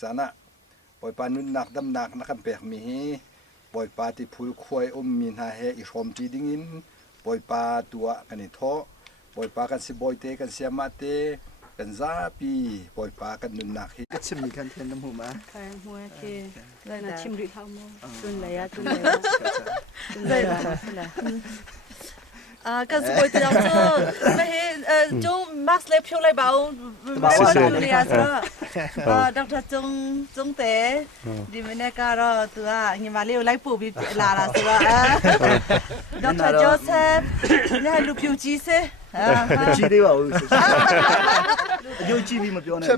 จานะปอยปานุนนักดำนักนักเปียกมีปอยปาที่พูลควยมีนาเฮอิชอมจีดิงินปอยปาตัวกันนี่ท้อปอยปากันสิบอยเตกันเสียมาเตกันซาปีปอยปากันนุนนักฮิก็ชิมมีกันเทียนน้ำหูมาค่ะหัวเกเลยนะชิมริข้าวมั้งตุนเลยอะตุนเลย ก็สบายจังจ้ะไม่เห็นจงมาสเลปช่วยอะไรบ้างไม่ว่าจะเรียนจ้ะดรจงเตะดิมันเนี่ยก็รอตัวหิมาเลี้ยวไล่ปูบิลาลาสิว่าดรโจเซฟเนี่ยลูกยูจีเซ่จีได้ว่ายูจีบีมาเปียวเนี่ย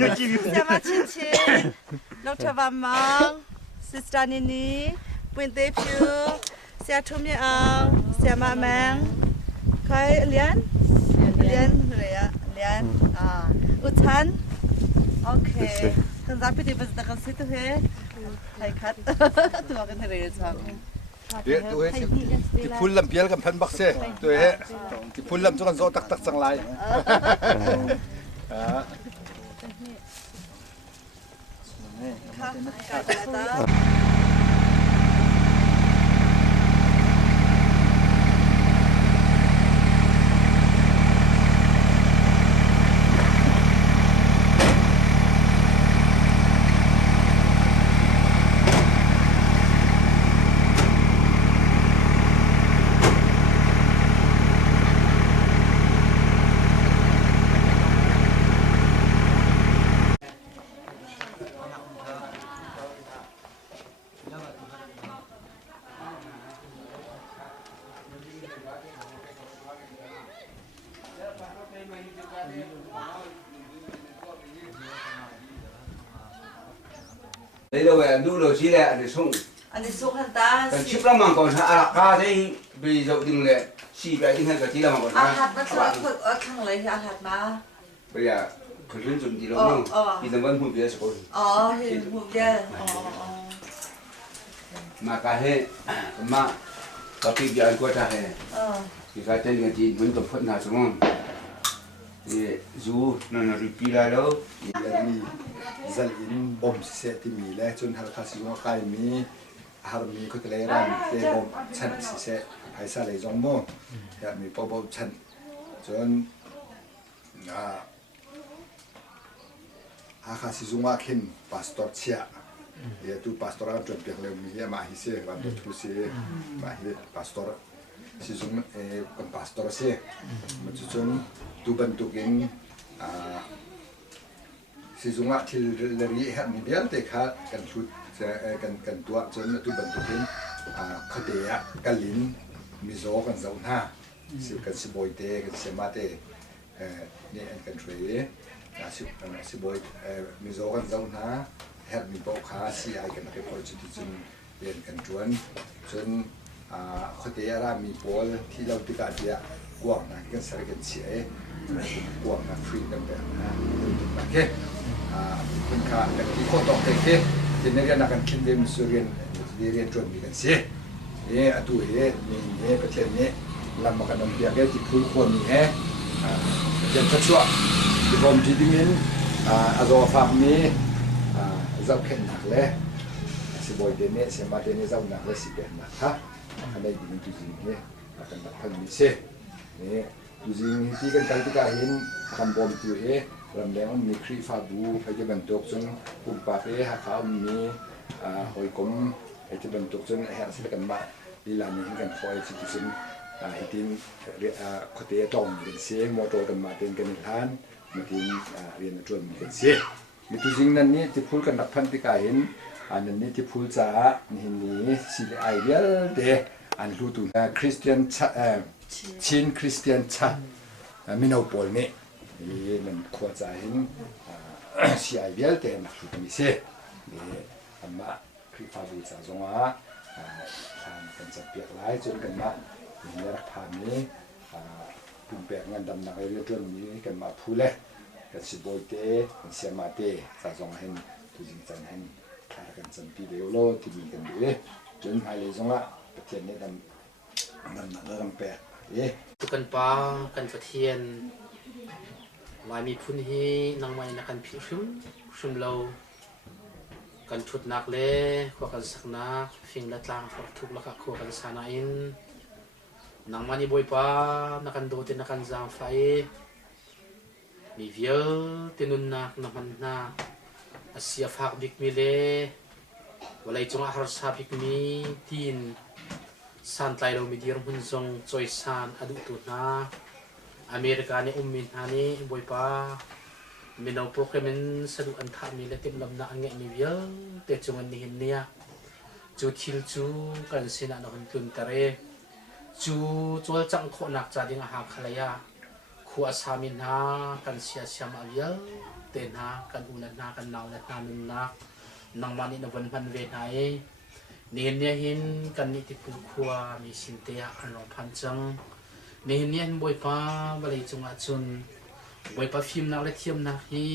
ยูจีบีเสียมาชินชินดรวามังซิสตานินีปุ้นเตพิวเสียทุ่มยาวเสียมาแมงใครเลียนเลยอะเลียนอุทันโอเคกันรับพิธีประสกันสิตัวเฮไทยคัดตัวกันเรียนสังเดี๋ยวตัวเฮที่พูลลำเปียลกันพันบักเซ่ตัวเฮที่พูลลำจุกันโซตักสังไลค่ะการตาđây đâu về đu đầu xí lẹ để sungอันนี้สุขันตา còn chip lắm mà còn à ca thế bị dậu đình lẹ xì cái tiếng hay cái tí là mà còn อาหัดมาสวยฝึกข้างเลยอาหัดมา bây giờ khởi lên chuẩn thì đâu nhưng thì tầm vẫn hụt bia sẽ có อ๋อเห็นหุ่นเยอะอ๋อ mà cái hệ mà có cái bia ăn qua ta hệ thì cái tên cái gì vẫn tập phận nào xuống thì dù nó bị là đâuมีจัลอินบอมเซติมีและจนฮัลคาซิโนไคมีฮาร์มีคุตเลรันเตบอมชันสิเซไพซาเลจงโมอยากมีปอบชันจนอาคาซิซุงาคินพาสตอร์เชียเยตูพาสตอร์จนเปียกเลวมีมาฮิเซวันตุทุเซมาฮิพาสตอร์ซิซุงเป็นพาสตอร์เซมันจนตูบันตุกินสิจุงะที่เรียกมีเดียนแต่ขากันชุดกันตัวจนตุบันตุกินคดีกันลินมิโซกันเจ้าหน้าสิกันสิบอยเตกันเสมาเตเนี่ยกันช่วยสิบอยมิโซกันเจ้าหน้าเฮ็ดมีบอกขาสิไอกันไปพอจุดจนเรียนกันจวนจนคดีรามีบอลที่เราติดกันเดียกว่างนะกันสารกันเสียกว่างนะฟรีกันแบบนะโอเคคุณค่ากันที่โคตรตกเด็กที่นักเรียนนักการคิดเรื่องสุริยนเรียนจนมีกันเสียเนี่ยตัวนี่ประเทศนี้ลำบากกันเดียวกันที่พูดคนนี้เรียนชัดชัวที่ผมจีดิมินอาจจะฟังนี้จะเข็นหนักเลยสิบอยเดนเนี่ยเสมาเดนเนี่ยจะหนักเลยสิเป็นหนักฮะอันนี้ดิมินตัวจริงเนี่ยกันนักพันมิเซ่เนี่ยตัวจริงที่กันการที่การเห็นคำบอมตัวลำแรงมันมีครีฟาบูไปจะบรรทุกจนปุ่มปากเฮาเขามีหอยกลมไปจะบรรทุกจนแห่สิกันมาลีลานี้กันคอยสิจนให้ทีมคดีตองเป็นเสียมอโตกันมาเป็นกันทานมาทีมเรียนจนมีกันเสียมีตัวจริงนั้นนี่ที่พูดกันนักพันธิกาเห็นอันนี้ที่พูดจ้านี่นี่สิไอเดียเดอันรู้ตัวคริสเตียนชินคริสเตียนชามิโนโปลนี่นี่มันควรจะเห็นสิไอเดียเดนักรู้ตัวนี้เสียนี่อันมาคริฟาบูจ้าจงว่าทางกันจะเปียกไหลจนกันมาเนี่ยรักพานี้ปุ่มแปลงเงินดำนักเรื่องนี้กันมาพูดเลยกันสิบอยเตกันเสียมาเตจะจงเห็นตัวจริงจังเห็นขาดกันจำปีเดียวโลที่มีกันด้วยจนภายในจงละประเทศนี้ดำมันเริ่มแปลกตุกันปองกันประเทียน ลายมีพุ่นฮีนางไม้นักกันพิชุมเรากันชุดนักเล่ขวกันสักนักฟิงละตางฝากทุกละขวกันสานาอินนางมันนี่บอยป้านักกันโดดนักกันจามไฟมีเวียเตนุนนักนักมันนักอาเซียฝากบิกมิเล่วลัยจงอาหารสาบิกมีทีนสันไตเรามีดีรหุ่นทรงจอยสันอดุตุนาอเมริกาเนี่ยมินฮานี่บอยป้ามินเอาโปรแกรมสะดวกอันทามีและเต็มลำนักเงี้ยมีเยอะแต่จงอันนี้เห็นเนี่ยจูทิลจูกันสินะนคนตุนตะเรจูจวลจังโคนักจาดิงอาหารขลายาขัวสามินฮากันเสียเสียมาเยอะเตนฮากันอุลันนากันนาวและนามินนักนางมันนี่นวันพันเวนัยนี่เนี่ยเห็นกันนิติปุขัวมีสินเตียอันรองพันจังนี่เนี่ยบอยป้าบริจงอาจุนบอยป้าฟิล์มนักและเทียมนักฮี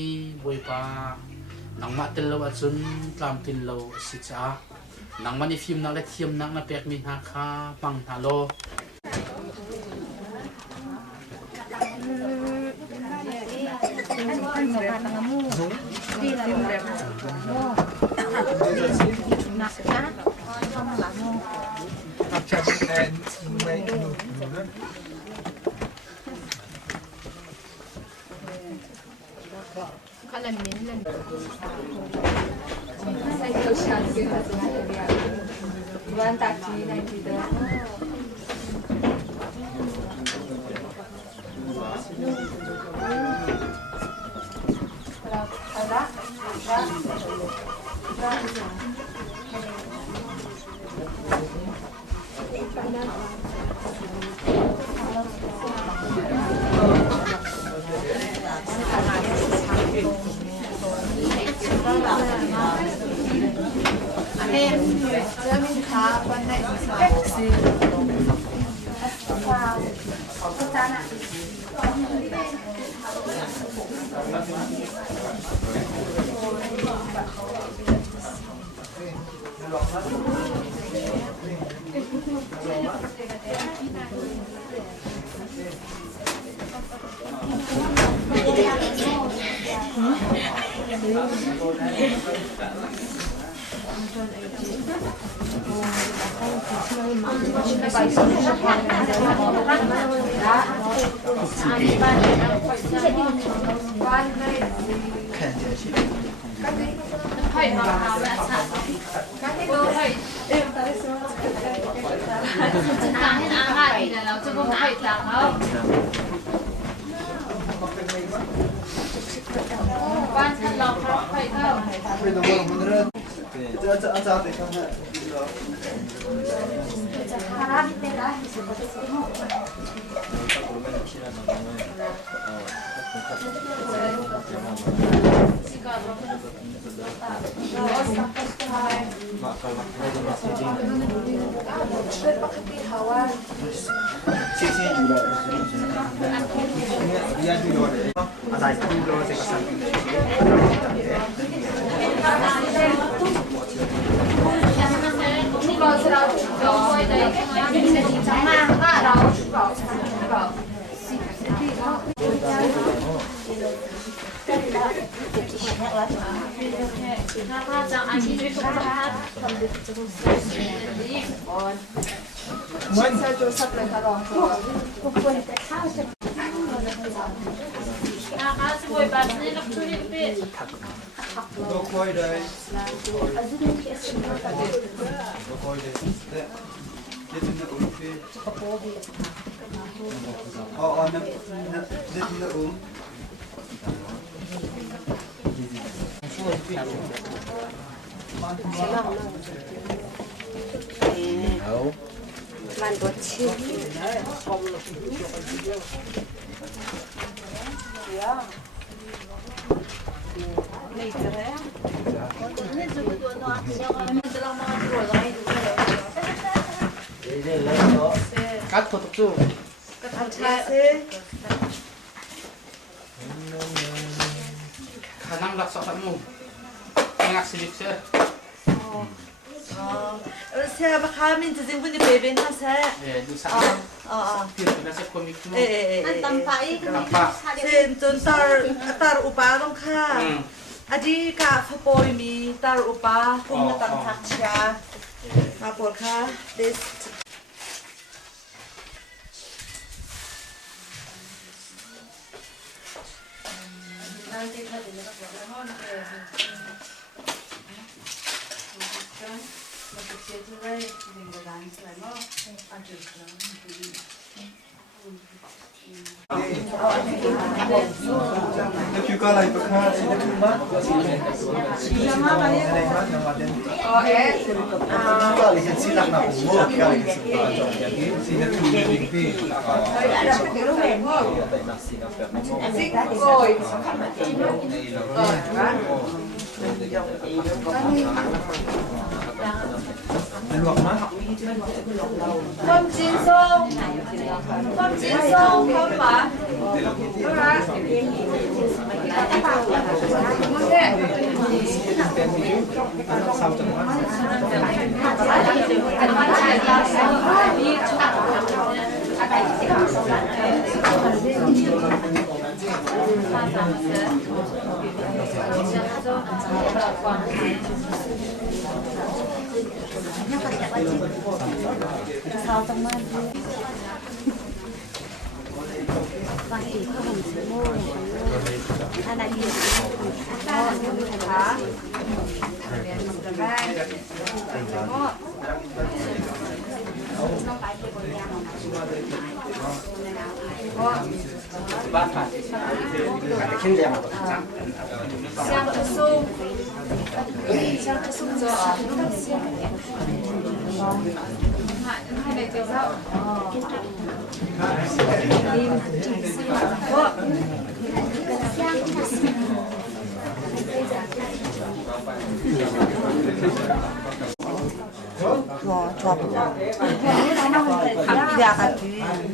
บอยป้านางมาเตลโลอาจุนตามตินโลสิจ้านางมันนี่ฟิล์มนักและเทียมนักนับเป็กมินฮาคาปังฮาโลมันก็ชิมกัดตัวตุ๊กขานั่งรักษาสมุนงักสิลิกเซอร์ Saya kami tu sini pun di beben ha saya. Du sa na sa komik mo. Sen ton tar upa dong ka. Aji ka fopoy mi tar upa pun na tan thak sia. Mapor ka this juga lah itu kan sini cuma juga lihat silang nak umur kali sini Không chín sông không mà sao trong man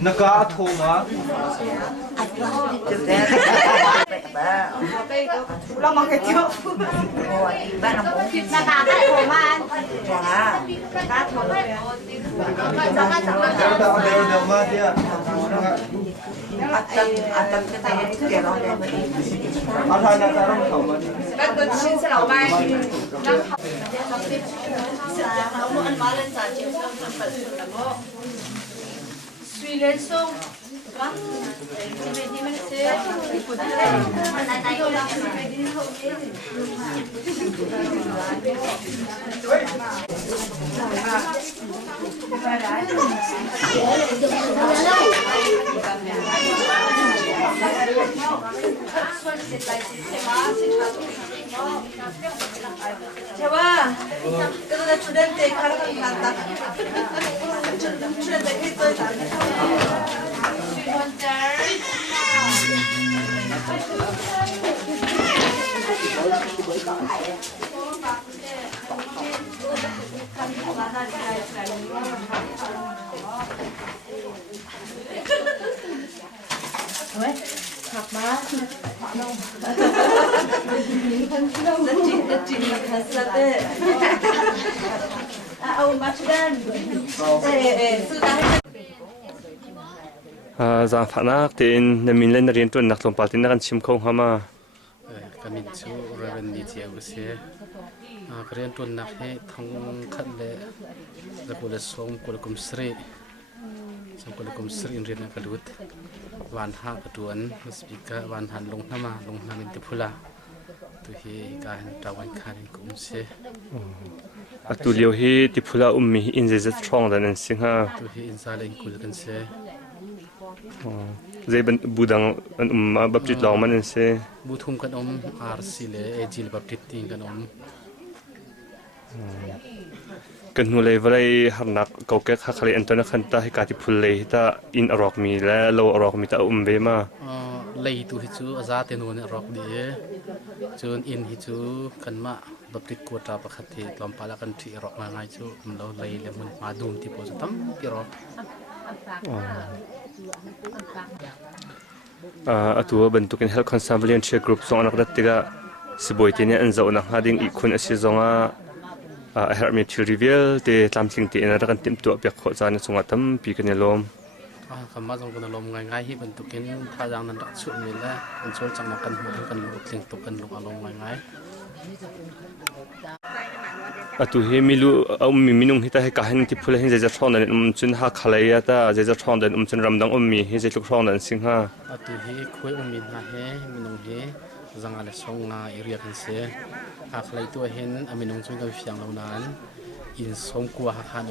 naka thoma lo mà cái thiếu bạn nó muốn thịt cá thổ mà ăn cá thổ ada mah dia atam kita itu ya lo ada anak sarung thoma bạn tuần xin sẽ lão mai kamu ăn má lên giả chiều xong phần phần là bố suy lên xong Coba, kalau ada student deh, kalau kan kata, student deh itu tadi. Học má rất chị thật sự đấy ông má chú đan sự đan Zang fanak tin na min len rian tun nak tlom patin na kan chim khong hama Kami chu raven ni chia usia. Kalian tun nak he thong khat le zakule som kul kum sri. Som kul kum sri rin na kalut. Wan ha katuan speaker wan han long namin tipula. Tu hi kan tawan khan kum se. atulio hi tipula ummi in ze strong dan singa Tu hi insalen kul kan se. ze ban budang an umma baptit law man se Buthum kan RC le ejil baptit ting kan kan nu le vai harnak ko ke kha khali antona khanta hi ka tipul le ta in arok mi la lo arok mi ta umbe ma lei tu hi chu aza te no ne rok di chun in hi chu kan ma baptit ko ta pakhat thi tlom pala kan thi rok ma ngai chu lo lei le mun ma dum ti po tam pi rok atua bentukin health conservation group so anak dat tiga siboy tinya anzo na hading ikhun asi zonga her mi thil reveal te tlam thing te na kan tim tu pek kho chan chunga tam pi kan lom kama jong kan lom ngai ngai hi bentukin thajang nan rak chu mi la kan chol chang na kan mu kan lu tling tu kan lu alom ngai ngai atu he milu mi minung hita he kahin ti phul hin je thon dan chun ha khalaya ta je thon dan chun ramdang mi he je thon dan sing ha atu hi khoi mi na he minung he zanga le song na area kan se a khlai tu hen aminung chung kan fiang lo nan in som kwa ha khan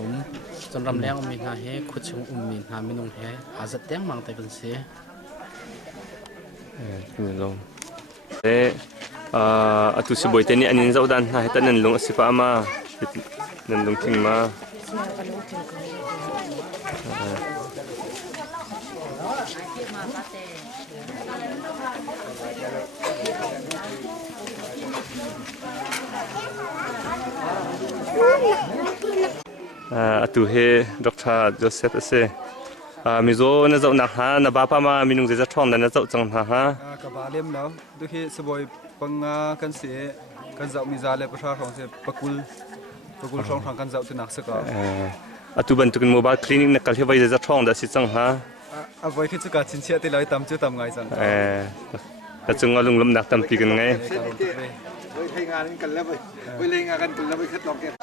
chon ram leng mi na he khuchung mi na minung he azat teng mang te kan se kan lom atu si boy te ni anin zau dan ha heta nan lung asipa ma nan lung thing ma atu he Dr. Joseph ase mizo na zau na ha na ba pa ma minung je thong na zau chang ha ka ba lem lo du khi saboi panga kan se kan zau mi zale pasha thong se pakul thong thang kan zau tu nak saka atu ban tu kan mobile clinic na kal he vai je thong da si chang ha a voi khi chu ka chin chia te lai tam chu tam ngai chang ta chung lung lum nak tam pi kan ngai với thay ngàn cần lấy với lên ngàn cần lấy với khách lọc kẹt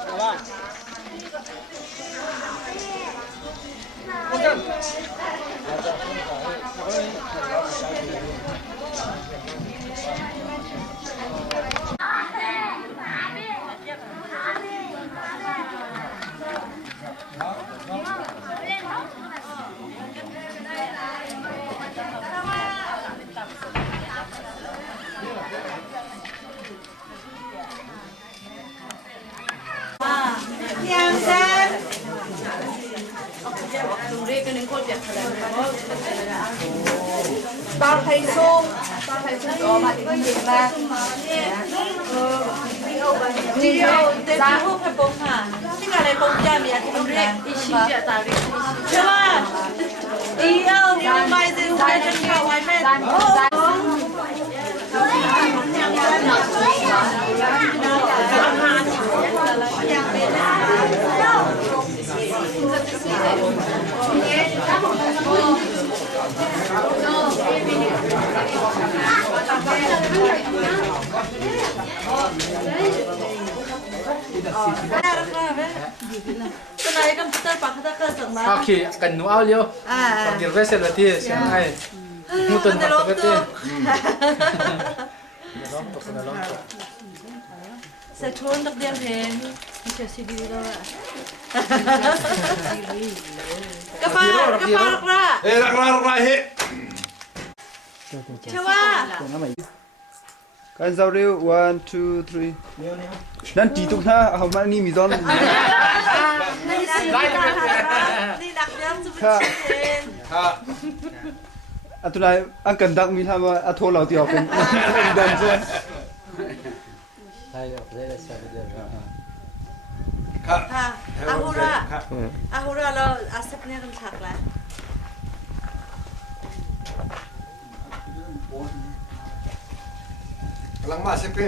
Yang Sam. Bao thầy xôm có bạn có gì mà đi đâu tên không phải bông hả cái này bông cha mẹ thì không biết đi xin trả tài việc chưa mà đi đâu đi mai đến hai chân cao hai mét cái này computer pak kita ke sana. Oke, kan nu audio. Panggil vessel berarti siang ai. Mutun berarti. Saya turun tak dia hen. Bisa sih di luar. Kepar ra. ra he Coba. kan zau reu 1 2 3 nan ti tu na ha ma ni mi don Ni nak dia sebentar. ha atulai ang kandak mi ha ma atho lau ti ok dan je Ha, ahura lo asapnya kan saklah. lang ma se pe